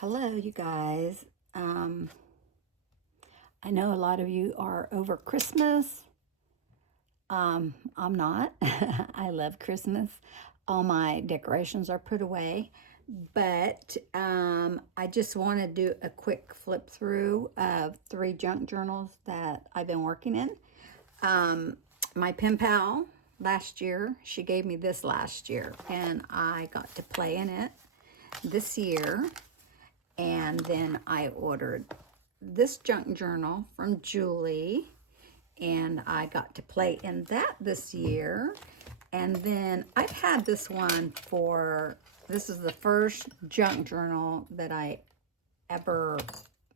Hello, you guys. I know a lot of you are over Christmas. I'm not. I love Christmas. All my decorations are put away. But I just want to do a quick flip through of three junk journals that I've been working in. Um, my pen pal last year, she gave me this last year, and I got to play in it this year. And then I ordered this junk journal from Julie, and I got to play in that this year. And then I've had this one this is the first junk journal that I ever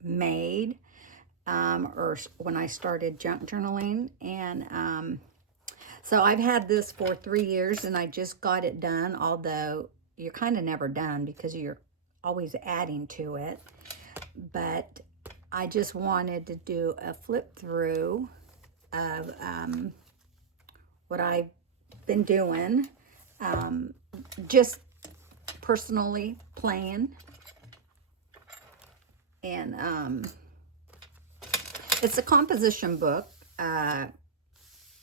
made, or when I started junk journaling. And so I've had this for 3 years, and I just got it done, although you're kind of never done because you're always adding to it. But I just wanted to do a flip through of what I've been doing, just personally playing. And it's a composition book.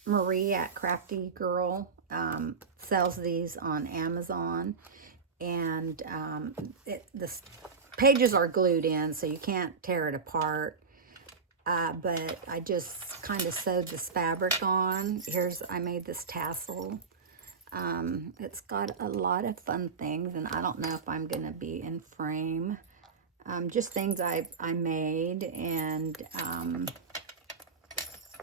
Marie at Crafty Girl sells these on Amazon. And the pages are glued in, so you can't tear it apart. But I just kind of sewed this fabric on. I made this tassel. It's got a lot of fun things, and I don't know if I'm going to be in frame. Just things I made, and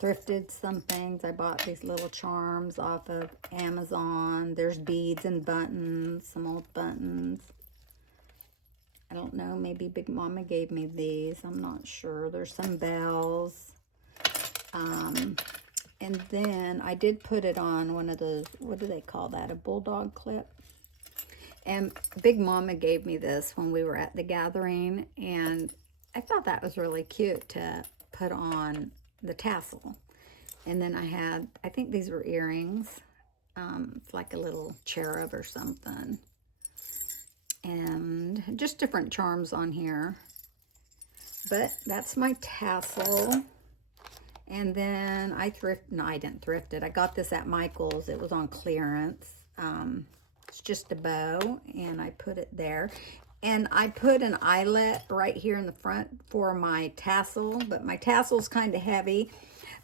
thrifted some things. I bought these little charms off of Amazon. There's beads and buttons, some old buttons. I don't know, maybe Big Mama gave me these. I'm not sure. There's some bells. And then I did put it on one of those, what do they call that? A bulldog clip. And Big Mama gave me this when we were at the gathering. And I thought that was really cute to put on the tassel. And then I think these were earrings. It's like a little cherub or something. And just different charms on here. But that's my tassel. And then I didn't thrift it. I got this at Michael's. It was on clearance. It's just a bow, and I put it there. And I put an eyelet right here in the front for my tassel, but my tassel's kind of heavy.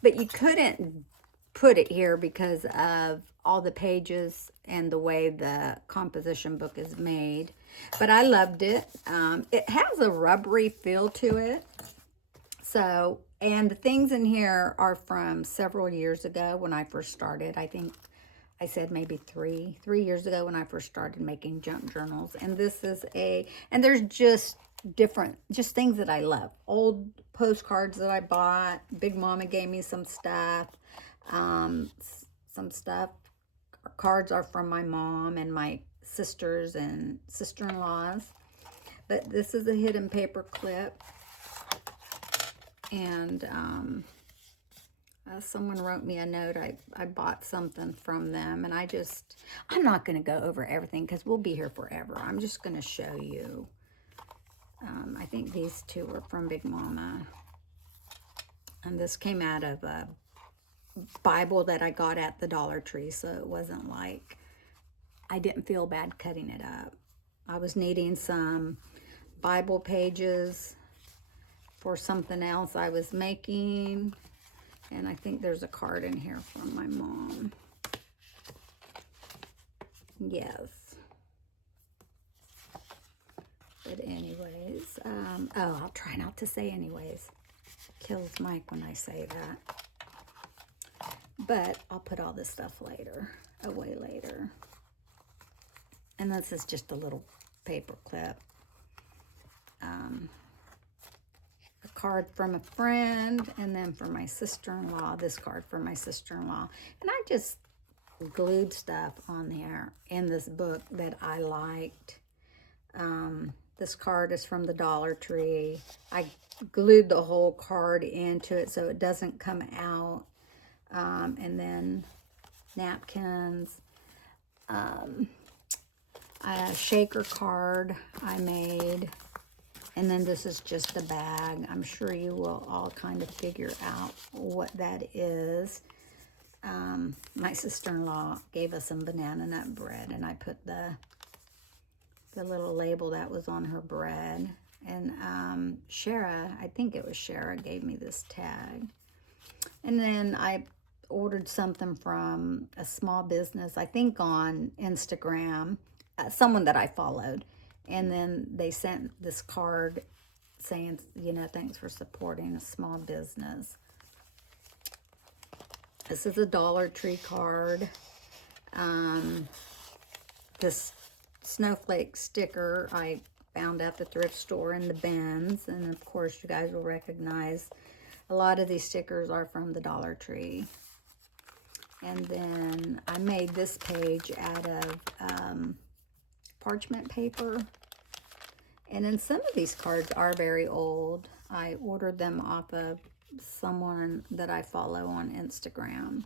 But you couldn't put it here because of all the pages and the way the composition book is made. But I loved it. It has a rubbery feel to it. So, and the things in here are from several years ago when I first started. I think I said maybe three years ago when I first started making junk journals. And this is and there's just things that I love. Old postcards that I bought. Big Mama gave me some stuff. Cards are from my mom and my sisters and sister-in-laws. But this is a hidden paper clip. And someone wrote me a note. I bought something from them, and I'm not going to go over everything because we'll be here forever. I'm just going to show you. I think these two were from Big Mama. And this came out of a Bible that I got at the Dollar Tree, so it wasn't like I didn't feel bad cutting it up. I was needing some Bible pages for something else I was making. And I think there's a card in here from my mom. Yes. But anyways, I'll try not to say anyways. Kills Mike when I say that. But I'll put all this stuff away later. And this is just a little paper clip. A card from a friend, and then for my sister-in-law, this card for my sister-in-law. And I just glued stuff on there in this book that I liked. This card is from the Dollar Tree. I glued the whole card into it so it doesn't come out. And then napkins. A shaker card I made. And then this is just a bag. I'm sure you will all kind of figure out what that is. My sister-in-law gave us some banana nut bread, and I put the little label that was on her bread. And Shara, I think it was Shara, gave me this tag. And then I ordered something from a small business, I think on Instagram, someone that I followed. And then they sent this card saying, you know, thanks for supporting a small business. This is a Dollar Tree card. This snowflake sticker I found at the thrift store in the bins. And of course, you guys will recognize a lot of these stickers are from the Dollar Tree. And then I made this page out of parchment paper. And then some of these cards are very old. I ordered them off of someone that I follow on Instagram,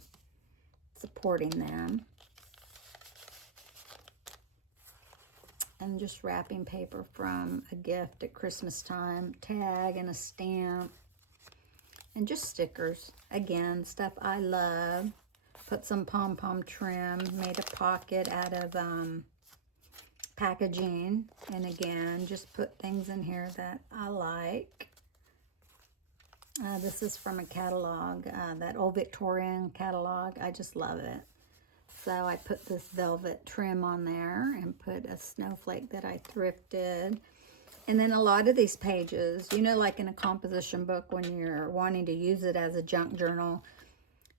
supporting them. And just wrapping paper from a gift at Christmas time, tag and a stamp, and just stickers. Again, stuff I love. Put some pom-pom trim, made a pocket out of packaging, and again, just put things in here that I like. This is from a catalog, that old Victorian catalog. I just love it. So I put this velvet trim on there and put a snowflake that I thrifted. And then a lot of these pages, you know, like in a composition book, when you're wanting to use it as a junk journal,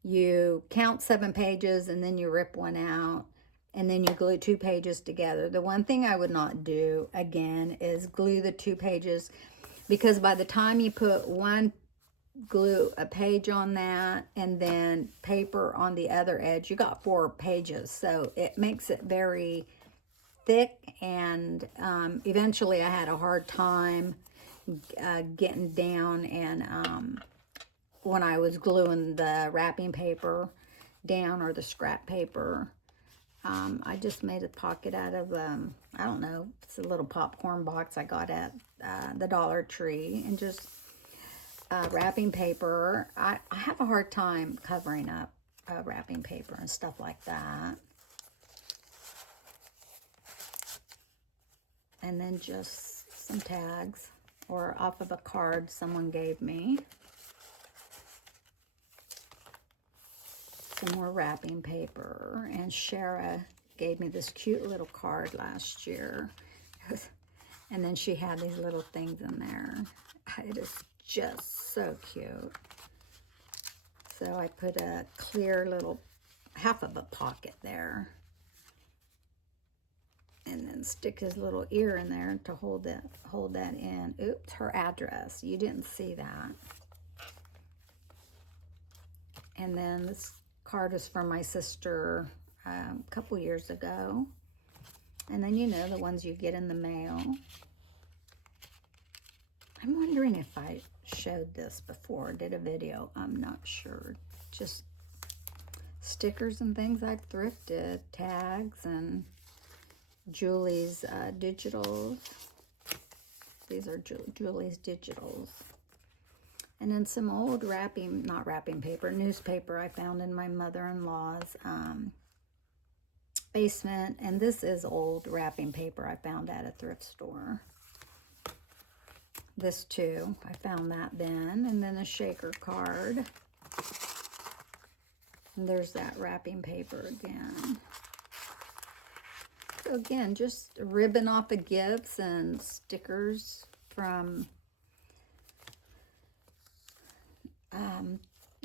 you count 7 pages and then you rip one out and then you glue 2 pages together. The one thing I would not do, again, is glue the 2 pages, because by the time you put glue a page on that and then paper on the other edge, you got 4 pages. So it makes it very thick, and eventually I had a hard time getting down, and when I was gluing the wrapping paper down, or the scrap paper, I just made a pocket out of, I don't know, it's a little popcorn box I got at the Dollar Tree, and just wrapping paper. I have a hard time covering up wrapping paper and stuff like that. And then just some tags, or off of a card someone gave me. Some more wrapping paper, and Shara gave me this cute little card last year. And then she had these little things in there. It is just so cute. So I put a clear little half of a pocket there, and then stick his little ear in there to hold that in. Oops, her address. You didn't see that. And then this card is from my sister a couple years ago. And then, you know, the ones you get in the mail. I'm wondering if I showed this before, did a video. I'm not sure. Just stickers and things I've thrifted. Tags and Julie's digitals. These are Julie's digitals. And then some old not wrapping paper, newspaper I found in my mother-in-law's basement. And this is old wrapping paper I found at a thrift store. This too, I found that then. And then a shaker card. And there's that wrapping paper again. So again, just ribbon off of gifts and stickers from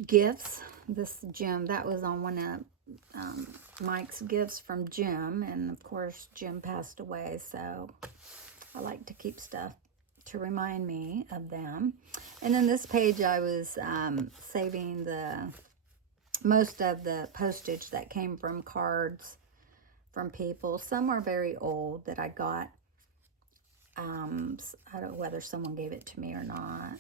gifts. This Jim, that was on one of Mike's gifts from Jim, and of course Jim passed away, so I like to keep stuff to remind me of them. And then this page I was saving most of the postage that came from cards from people. Some are very old that I got. I don't know whether someone gave it to me or not.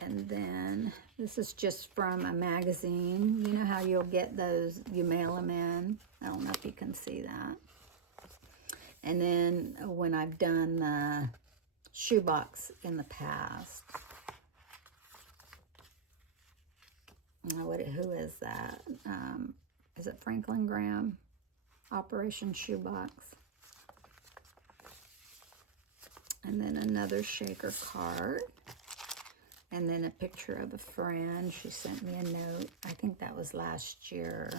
And then this is just from a magazine. You know how you'll get those, you mail them in. I don't know if you can see that. And then when I've done the shoebox in the past. Who is that? Is it Franklin Graham? Operation Shoebox. And then another shaker card. And then a picture of a friend. She sent me a note. I think that was last year.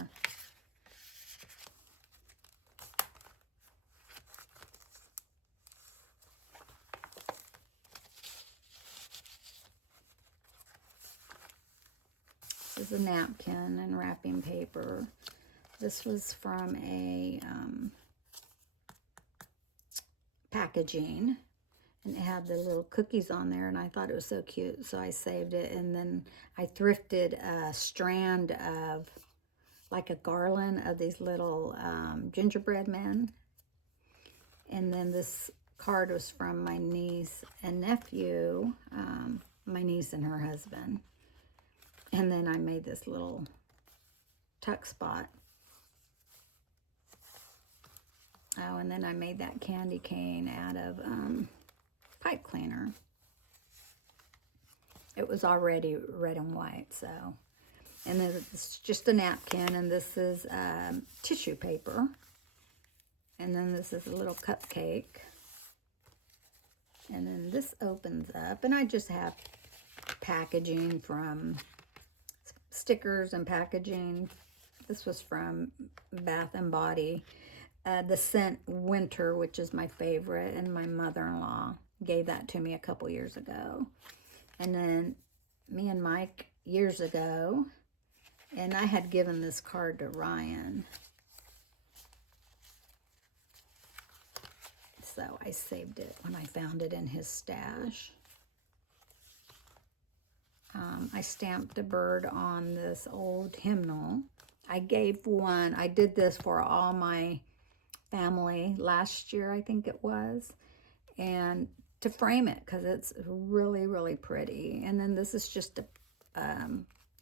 This is a napkin and wrapping paper. This was from a packaging, and it had the little cookies on there, and I thought it was so cute, so I saved it. And then I thrifted a strand of, like a garland of these little gingerbread men. And then this card was from my niece and nephew, my niece and her husband. And then I made this little tuck spot. Oh, and then I made that candy cane out of pipe cleaner. It was already red and white, so. And then it's just a napkin, and this is tissue paper. And then this is a little cupcake. And then this opens up, and I just have packaging from stickers and packaging. This was from Bath and Body. The scent Winter, which is my favorite, and my mother-in-law gave that to me a couple years ago. And then me and Mike years ago, and I had given this card to Ryan. So I saved it when I found it in his stash. I stamped a bird on this old hymnal. I did this for all my family last year, I think it was, and to frame it because it's really, really pretty. And then this is just a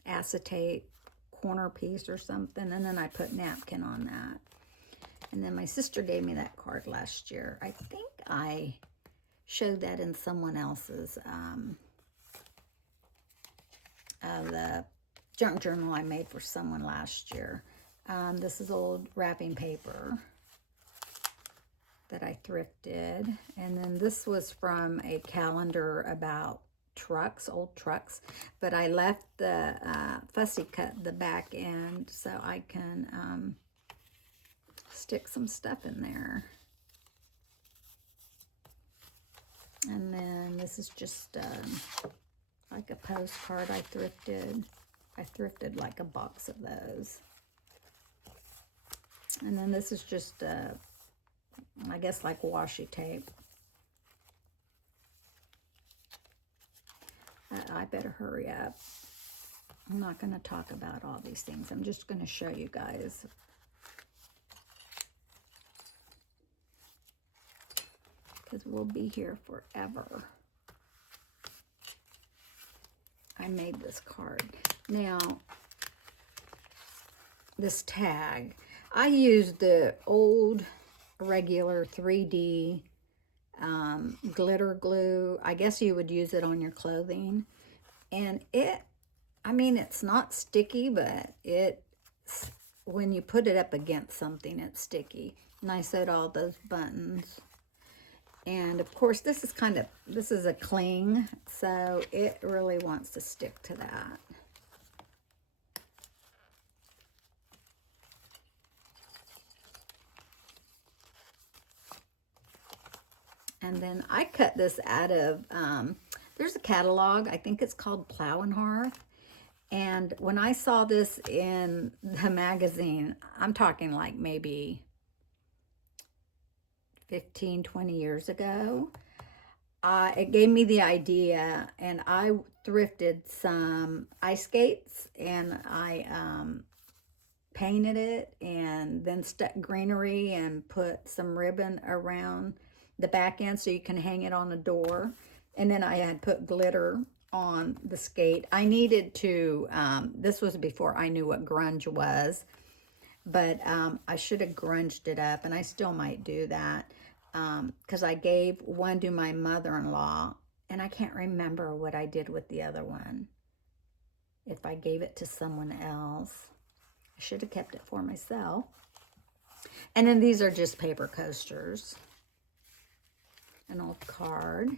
acetate corner piece or something, and then I put napkin on that. And then my sister gave me that card last year. I think I showed that in someone else's the junk journal I made for someone last year. This is old wrapping paper that I thrifted. And then this was from a calendar about trucks, old trucks. But I left the fussy cut the back end so I can stick some stuff in there. And then this is just like a postcard I thrifted. I thrifted like a box of those. And then this is just, I guess, like washi tape. I better hurry up. I'm not going to talk about all these things. I'm just going to show you guys. Because we'll be here forever. I made this card. Now, this tag, I used the old regular 3D glitter glue. I guess you would use it on your clothing. And it's not sticky, but when you put it up against something, it's sticky. And I sewed all those buttons. And of course, this is a cling, so it really wants to stick to that. And then I cut this out of, there's a catalog, I think it's called Plow and Hearth. And when I saw this in the magazine, I'm talking like maybe 15, 20 years ago, it gave me the idea, and I thrifted some ice skates, and I painted it, and then stuck greenery and put some ribbon around the back end so you can hang it on a door. And then I had put glitter on the skate. I needed to, this was before I knew what grunge was, but I should have grunged it up, and I still might do that. because I gave one to my mother-in-law, and I can't remember what I did with the other one. If I gave it to someone else. I should have kept it for myself. And then these are just paper coasters. An old card.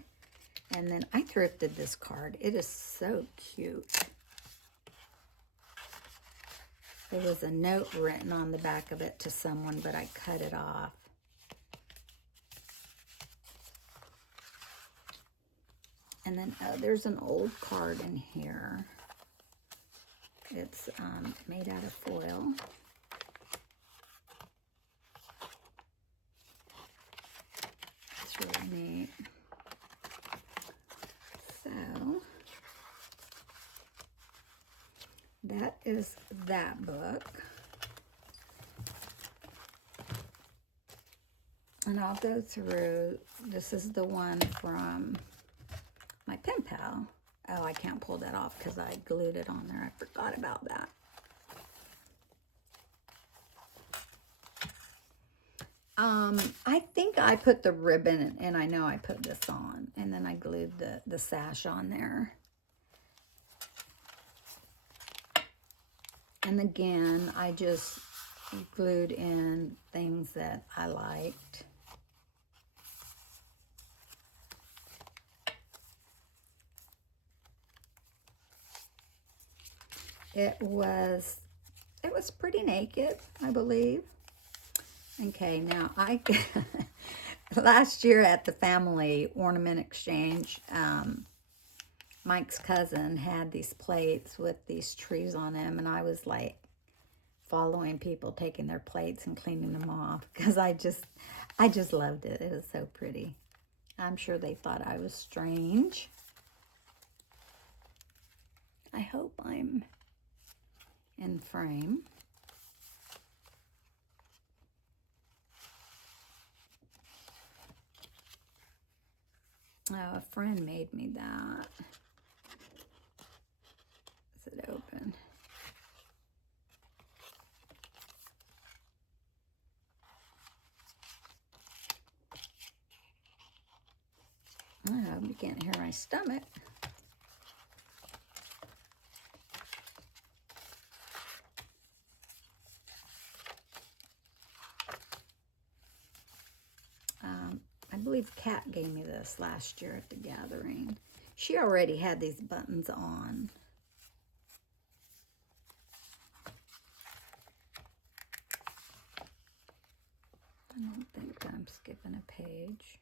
And then I thrifted this card. It is so cute. There was a note written on the back of it to someone, but I cut it off. And then there's an old card in here. It's made out of foil. It's really neat. So that is that book. And I'll go through, this is the one from my pen pal. Oh, I can't pull that off because I glued it on there. I forgot about that. I think I put the ribbon, and I know I put this on, and then I glued the sash on there. And again, I just glued in things that I liked. It was pretty naked, I believe. Okay, now last year at the family ornament exchange, Mike's cousin had these plates with these trees on them, and I was like following people taking their plates and cleaning them off because I just loved it. It was so pretty. I'm sure they thought I was strange. I hope I'm in frame. Oh, a friend made me that. Is it open? I hope you can't hear my stomach. I believe Kat gave me this last year at the gathering. She already had these buttons on. I don't think I'm skipping a page.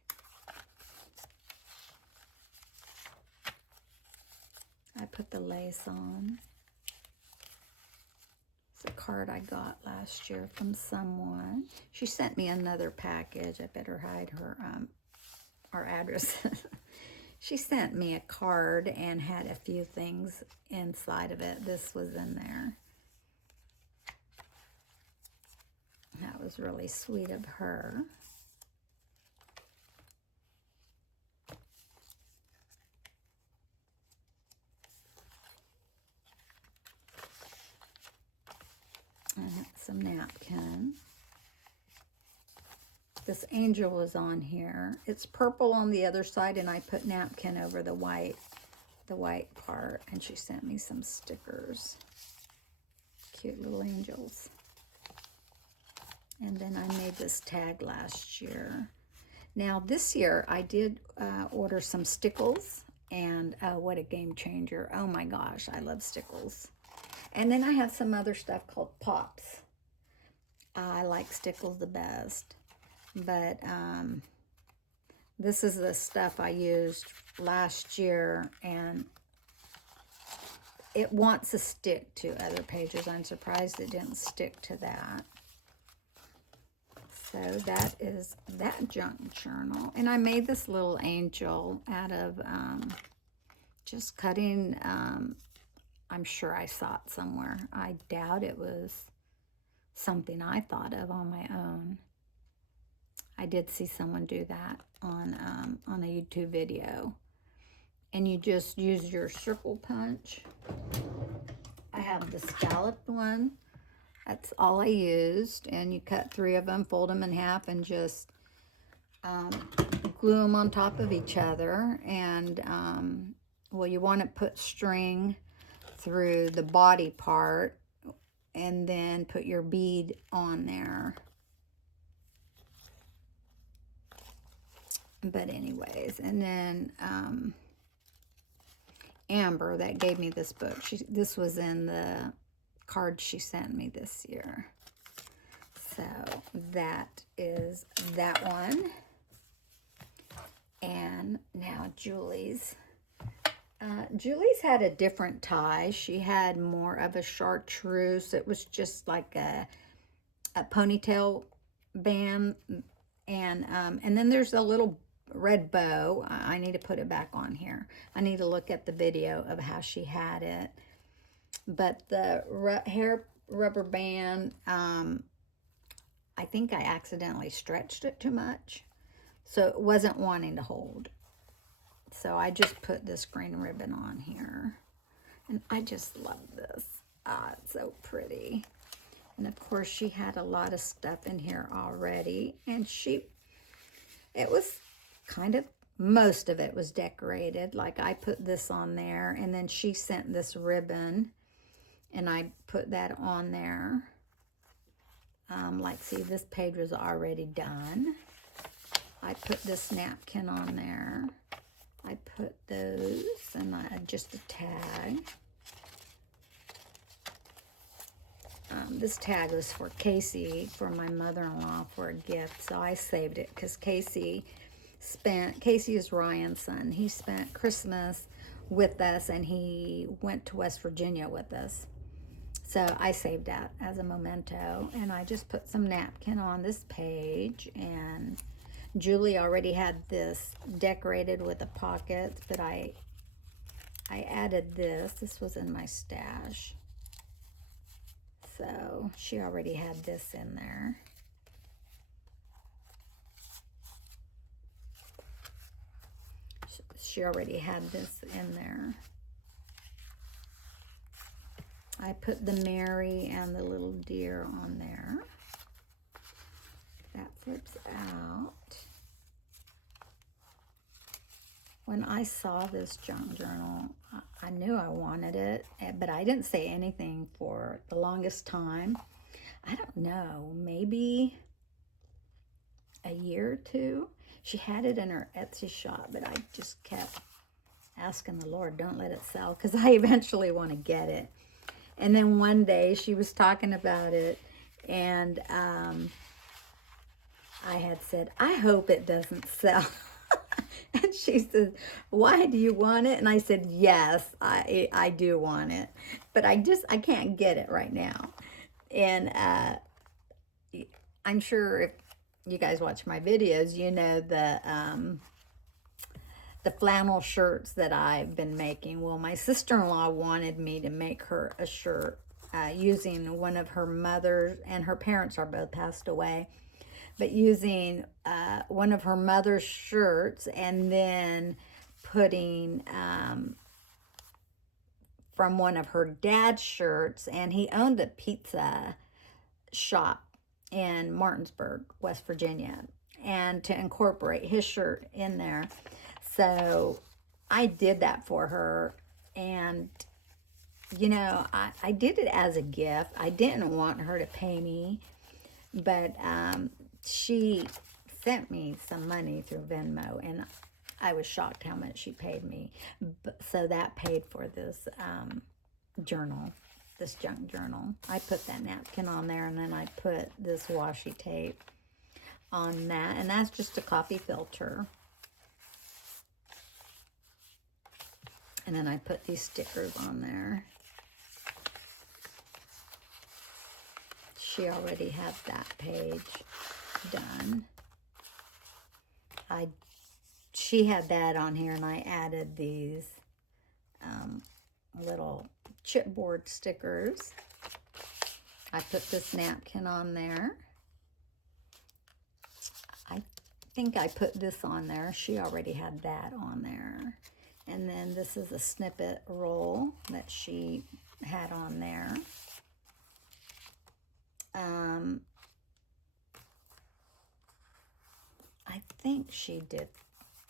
I put the lace on. It's a card I got last year from someone. She sent me another package. I better hide our address. She sent me a card and had a few things inside of it. This was in there. That was really sweet of her. And some napkin. This angel was on here. It's purple on the other side, and I put napkin over the white part. And she sent me some stickers. Cute little angels. And then I made this tag last year. Now this year I did order some stickles, and what a game changer. Oh my gosh, I love stickles. And then I have some other stuff called pops. I like stickles the best. But this is the stuff I used last year, and it wants to stick to other pages. I'm surprised it didn't stick to that. So that is that junk journal. And I made this little angel out of just cutting, I'm sure I saw it somewhere. I doubt it was something I thought of on my own. I did see someone do that on a YouTube video. And you just use your circle punch. I have the scalloped one. That's all I used. And you cut 3 of them, fold them in half, and just um, glue them on top of each other. And, well, you want to put string through the body part and then put your bead on there. But anyways, and then Amber that gave me this book. This was in the card she sent me this year. So that is that one. And now Julie's. Julie's had a different tie. She had more of a chartreuse. It was just like a ponytail band. And then there's a little red bow. I need to put it back on here. I need to look at the video of how she had it. But the hair rubber band, I think I accidentally stretched it too much. So it wasn't wanting to hold. So I just put this green ribbon on here. And I just love this. It's so pretty. And of course she had a lot of stuff in here already. And it was kind of, most of it was decorated. Like I put this on there, and then she sent this ribbon and I put that on there. Like, see, this page was already done. I put this napkin on there. I put those, and just a tag. This tag was for Casey, for my mother-in-law, for a gift, so I saved it because Casey is Ryan's son. He spent Christmas with us, and he went to West Virginia with us. So I saved that as a memento, and I just put some napkin on this page, and Julie already had this decorated with the pockets, but I added this. This was in my stash. So she already had this in there. She already had this in there. I put the Mary and the little deer on there. That flips out. When I saw this junk journal, I knew I wanted it, but I didn't say anything for the longest time. I don't know, maybe a year or two. She had it in her Etsy shop, but I just kept asking the Lord, don't let it sell, because I eventually want to get it. And then one day she was talking about it, and I had said, I hope it doesn't sell. And she said, why, do you want it? And I said, yes, I do want it. But I can't get it right now. And I'm sure if you guys watch my videos, you know the flannel shirts that I've been making. Well, my sister-in-law wanted me to make her a shirt using one of her mother's, and her parents are both passed away, but using one of her mother's shirts and then putting from one of her dad's shirts. And he owned a pizza shop in Martinsburg, West Virginia, and to incorporate his shirt in there. So I did that for her, and you know, I did it as a gift. I didn't want her to pay me, but she sent me some money through Venmo, and I was shocked how much she paid me. So that paid for this journal, this junk journal. I put that napkin on there, and then I put this washi tape on that, and that's just a coffee filter. And then I put these stickers on there. She already had that page done. She had that on here, and I added these little chipboard stickers. I put this napkin on there. I think I put this on there. She already had that on there. And then this is a snippet roll that she had on there. I I think she did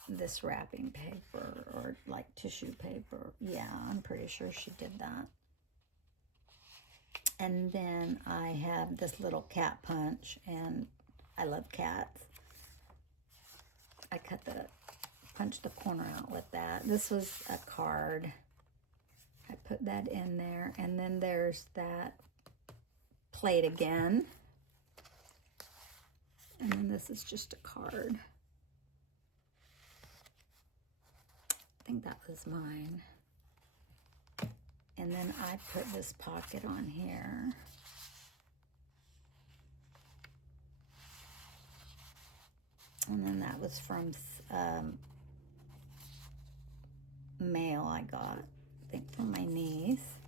this wrapping paper or like tissue paper. Yeah, I'm pretty sure she did that. And then I have this little cat punch, and I love cats. I punched the corner out with that. This was a card. I put that in there, and then there's that plate again. And then this is just a card. I think that was mine. And then I put this pocket on here. And then that was from mail I got, I think from my niece.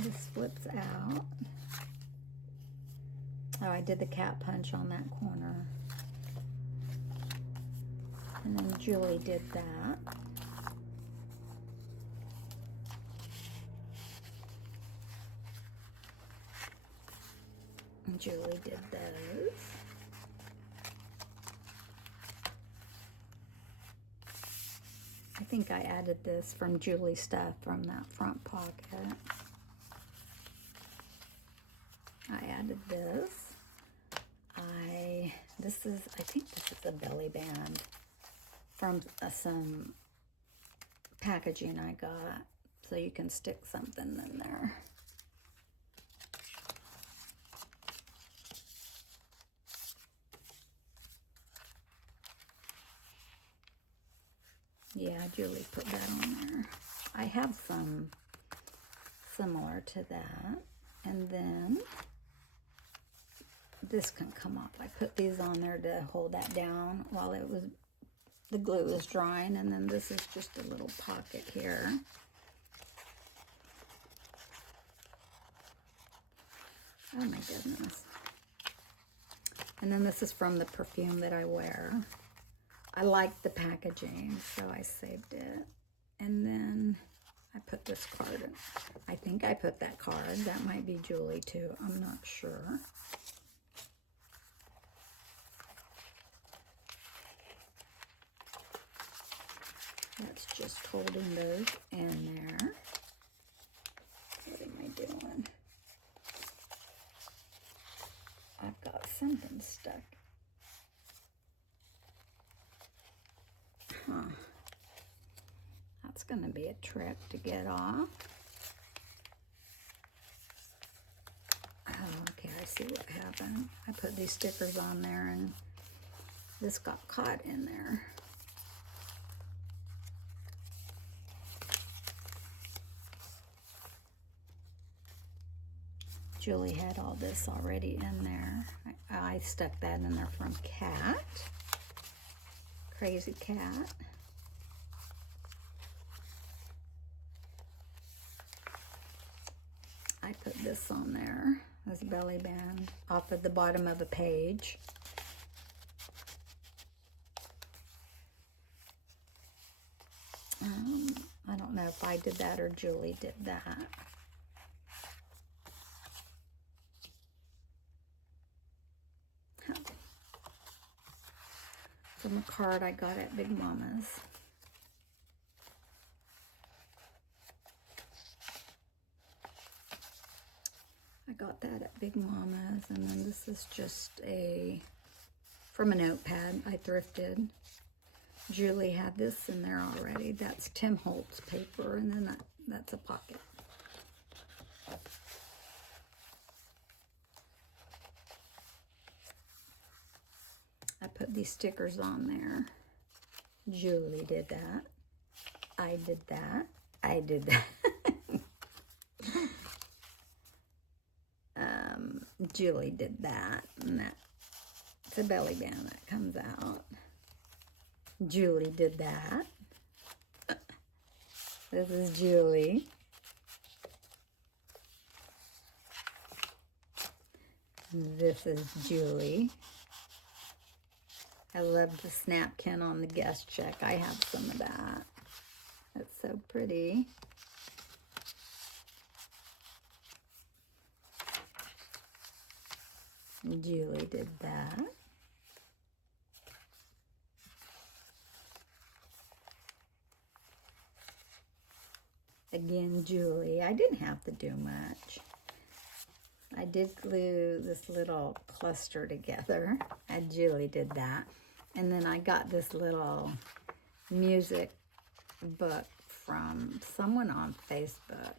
This flips out. Oh, I did the cat punch on that corner. And then Julie did that. And Julie did those. I think I added this from Julie's stuff from that front pocket. I added this. I think this is a belly band from some packaging I got, so you can stick something in there. Yeah, Julie put that on there. I have some similar to that. And then this can come off. I put these on there to hold that down while the glue was drying. And then this is just a little pocket here. Oh my goodness. And then this is from the perfume that I wear. I like the packaging, so I saved it. And then I put this card in. I think I put that card. That might be Julie too. I'm not sure. That's just holding those in there. What am I doing? I've got something stuck. Huh. That's going to be a trick to get off. Oh, okay, I see what happened. I put these stickers on there and this got caught in there. Julie had all this already in there. I stuck that in there from Cat. Crazy Cat. I put this on there as a belly band off of the bottom of a page. I don't know if I did that or Julie did that. From a card I got at Big Mama's. I got that at Big Mama's, and then this is just from a notepad I thrifted. Julie had this in there already. That's Tim Holtz paper, and then that's a pocket. I put these stickers on there. Julie did that. I did that. I did that. Julie did that. And that's a belly band that comes out. Julie did that. This is Julie. This is Julie. I love the snapkin on the guest check. I have some of that. That's so pretty. Julie did that. Again, Julie. I didn't have to do much. I did glue this little cluster together, and Julie did that. And then I got this little music book from someone on Facebook.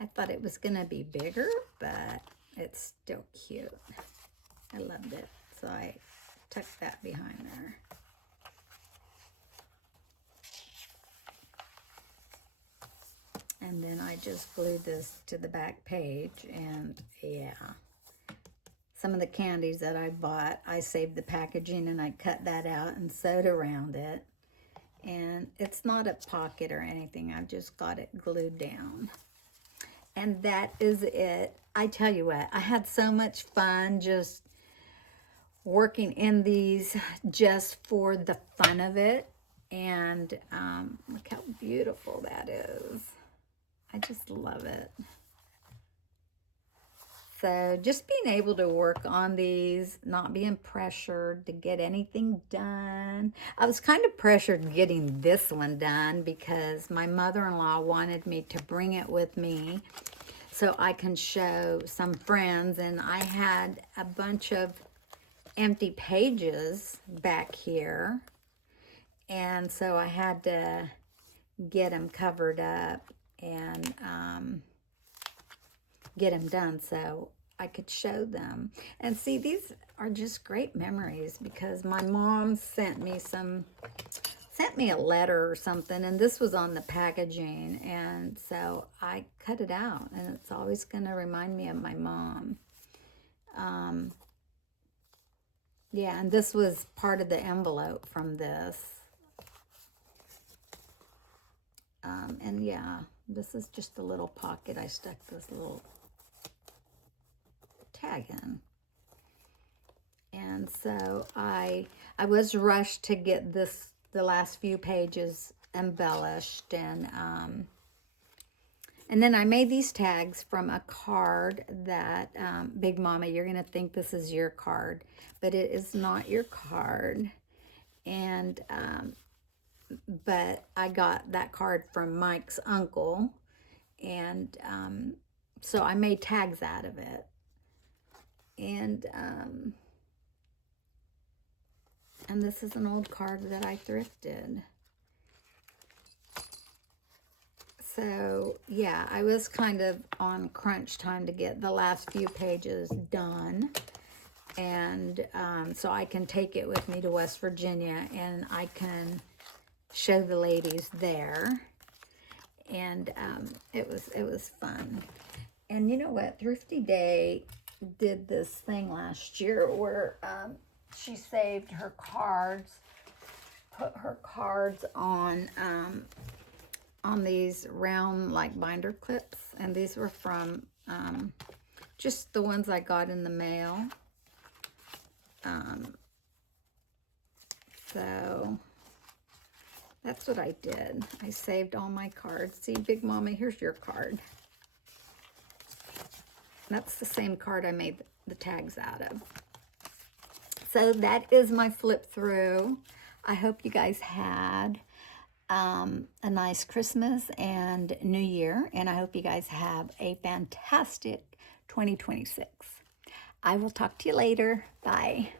I thought it was gonna be bigger, but it's still cute. I loved it, so I tucked that behind there. And then I just glued this to the back page, and yeah. Some of the candies that I bought, I saved the packaging and I cut that out and sewed around it. And it's not a pocket or anything, I've just got it glued down. And that is it. I tell you what, I had so much fun just working in these just for the fun of it. And look how beautiful that is. I just love it. So just being able to work on these, not being pressured to get anything done. I was kind of pressured getting this one done because my mother-in-law wanted me to bring it with me so I can show some friends, and I had a bunch of empty pages back here, and so I had to get them covered up and get them done so I could show them. And see, these are just great memories because my mom sent me a letter or something, and this was on the packaging, and so I cut it out, and it's always going to remind me of my mom. Yeah, and this was part of the envelope from this. And yeah, this is just a little pocket I stuck this little tag in. And so I was rushed to get the last few pages embellished, and then I made these tags from a card that Big Mama, you're gonna think this is your card, but it is not your card. And but I got that card from Mike's uncle, and so I made tags out of it. And this is an old card that I thrifted. So yeah, I was kind of on crunch time to get the last few pages done. And so I can take it with me to West Virginia and I can show the ladies there. And it was fun. And you know what? Thrifty Day did this thing last year where she saved her cards, put her cards on these round like binder clips, and these were from just the ones I got in the mail. So that's what I did. I saved all my cards. See, Big Mama, here's your card. That's the same card I made the tags out of. So that is my flip through. I hope you guys had a nice Christmas and New Year, and I hope you guys have a fantastic 2026. I will talk to you later. Bye.